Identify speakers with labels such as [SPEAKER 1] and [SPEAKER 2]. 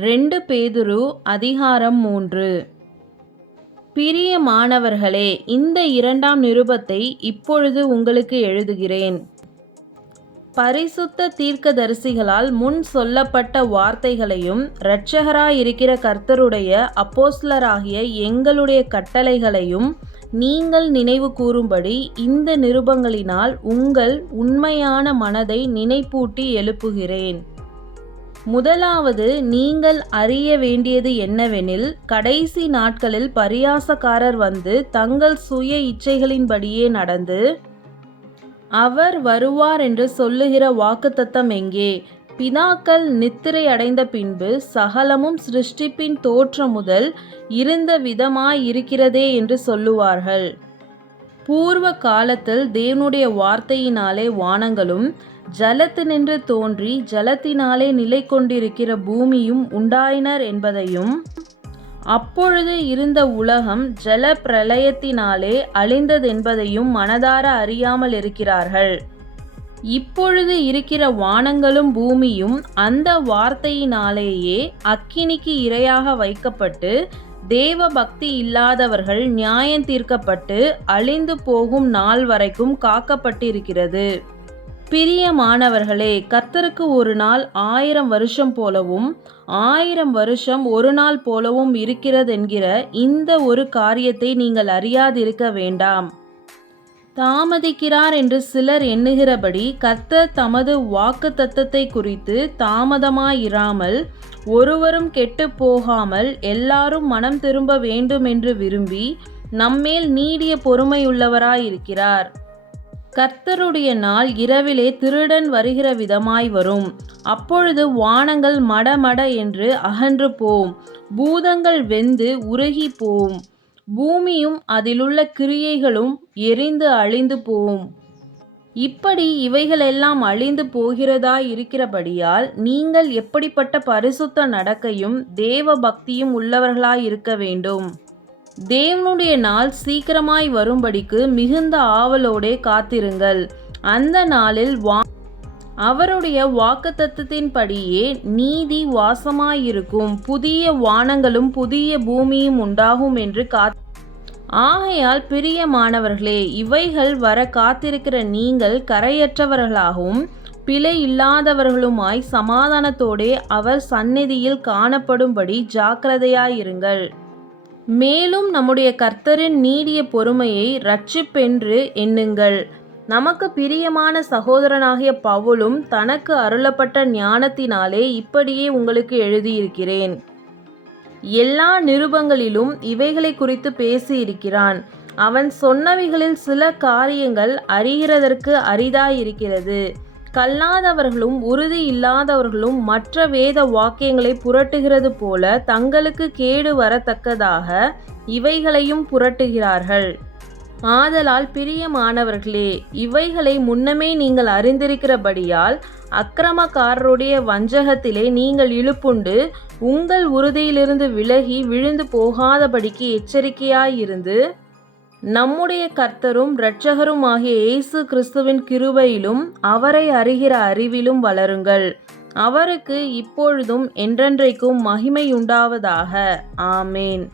[SPEAKER 1] ரெண்டு பேதுரு அதிகாரம் மூன்று. பிரியமானவர்களே இந்த இரண்டாம் நிருபத்தை இப்பொழுது உங்களுக்கு எழுதுகிறேன். பரிசுத்த தீர்க்கதரிசிகளால் முன் சொல்லப்பட்ட வார்த்தைகளையும் இரட்சகராயிருக்கிற கர்த்தருடைய அப்போஸ்லராகிய எங்களுடைய கட்டளைகளையும் நீங்கள் நினைவு கூறும்படி இந்த நிருபங்களினால் உங்கள் உண்மையான மனதை நினைப்பூட்டி எழுப்புகிறேன். முதலாவது நீங்கள் அறிய வேண்டியது என்னவெனில் கடைசி நாட்களில் பரியாசக்காரர் வந்து தங்கள் சுய இச்சைகளின்படியே நடந்து அவர் வருவார் என்று சொல்லுகிற வாக்குத்தத்தம் எங்கே பிதாக்கள் நித்திரை அடைந்த பின்பு சகலமும் சிருஷ்டிப்பின் தோற்றம் முதல் இருந்த விதமாயிருக்கிறதே என்று சொல்லுவார்கள். பூர்வ காலத்தில் தேவனுடைய வார்த்தையினாலே வானங்களும் ஜலத்தினின்று தோன்றி ஜலத்தினாலே நிலை கொண்டிருக்கிற பூமியும் உண்டாயினர் என்பதையும் அப்பொழுது இருந்த உலகம் ஜல பிரளயத்தினாலே அழிந்ததென்பதையும் மனதார அறியாமல் இருக்கிறார்கள். இப்பொழுது இருக்கிற வானங்களும் பூமியும் அந்த வார்த்தையினாலேயே அக்கினிக்கு இரையாக வைக்கப்பட்டு தேவ பக்தி இல்லாதவர்கள் நியாயம் தீர்க்கப்பட்டு அழிந்து போகும் நாள் வரைக்கும் காக்கப்பட்டிருக்கிறது. பிரியமானவர்களே கர்த்தருக்கு ஒரு நாள் ஆயிரம் வருஷம் போலவும் ஆயிரம் வருஷம் ஒரு நாள் போலவும் இருக்கிறதென்கிற இந்த ஒரு காரியத்தை நீங்கள் அறியாதிருக்க வேண்டாம். தாமதிக்கிறார் என்று சிலர் எண்ணுகிறபடி கர்த்தர் தமது வாக்கு தத்தத்தை குறித்து தாமதமாயிராமல் ஒருவரும் கெட்டு போகாமல் எல்லாரும் மனம் திரும்ப வேண்டும் என்று விரும்பி நம்மேல் நீடிய பொறுமையுள்ளவராயிருக்கிறார். கர்த்தருடைய நாள் இரவிலே திருடன் வருகிற விதமாய் வரும். அப்பொழுது வானங்கள் மடமட என்று அகன்று போம். பூதங்கள் வெந்து உருகி போம். பூமியும் அதிலுள்ள கிரியைகளும் எரிந்து அழிந்து போம். இப்படி இவைகளெல்லாம் அழிந்து போகிறதா இருக்கிறபடியால் நீங்கள் எப்படிப்பட்ட பரிசுத்த நடக்கையும் தேவ பக்தியும் உள்ளவர்களாய் இருக்க வேண்டும். தேவனுடைய நாள் சீக்கிரமாய் வரும்படிக்கு மிகுந்த ஆவலோடே காத்திருங்கள். அந்த நாளில் வா அவருடைய வாக்குத்தத்தின்படியே நீதி வாசமாயிருக்கும். புதிய வானங்களும் புதிய பூமியும் உண்டாகும் என்று காத் ஆகையால் பிரியமானவர்களே இவைகள் வர காத்திருக்கிற நீங்கள் கரையற்றவர்களாகவும் பிழை இல்லாதவர்களுமாய் சமாதானத்தோடே அவர் சந்நிதியில் காணப்படும்படி ஜாக்கிரதையாயிருங்கள். மேலும் நம்முடைய கர்த்தரின் நீடிய பொறுமையை ரட்சிப்பென்று எண்ணுங்கள். நமக்கு பிரியமான சகோதரனாகிய பவுலும் தனக்கு அருளப்பட்ட ஞானத்தினாலே இப்படியே உங்களுக்கு எழுதியிருக்கிறேன். எல்லா நிருபங்களிலும் இவைகளை குறித்து பேசியிருக்கிறான். அவன் சொன்னவைகளில் சில காரியங்கள் அறிகிறதற்கு அரிதாயிருக்கிறது. கல்லாதவர்களும் உறுதி இல்லாதவர்களும் மற்ற வேத வாக்கியங்களை புரட்டுகிறது போல தங்களுக்கு கேடு வரத்தக்கதாக இவைகளையும் புரட்டுகிறார்கள். ஆதலால் பிரியமானவர்களே இவைகளை முன்னமே நீங்கள் அறிந்திருக்கிறபடியால் அக்கிரமக்காரருடைய வஞ்சகத்திலே நீங்கள் இழுப்புண்டு உங்கள் உறுதியிலிருந்து விலகி விழுந்து போகாதபடிக்கு எச்சரிக்கையாயிருந்து நம்முடைய கர்த்தரும் இரட்சகரும் ஆகிய இயேசு கிறிஸ்துவின் கிருபையிலும் அவரை அறிகிற அறிவிலும் வளருங்கள். அவருக்கு இப்பொழுதும் என்றென்றைக்கும் மகிமையுண்டாவதாக. ஆமேன்.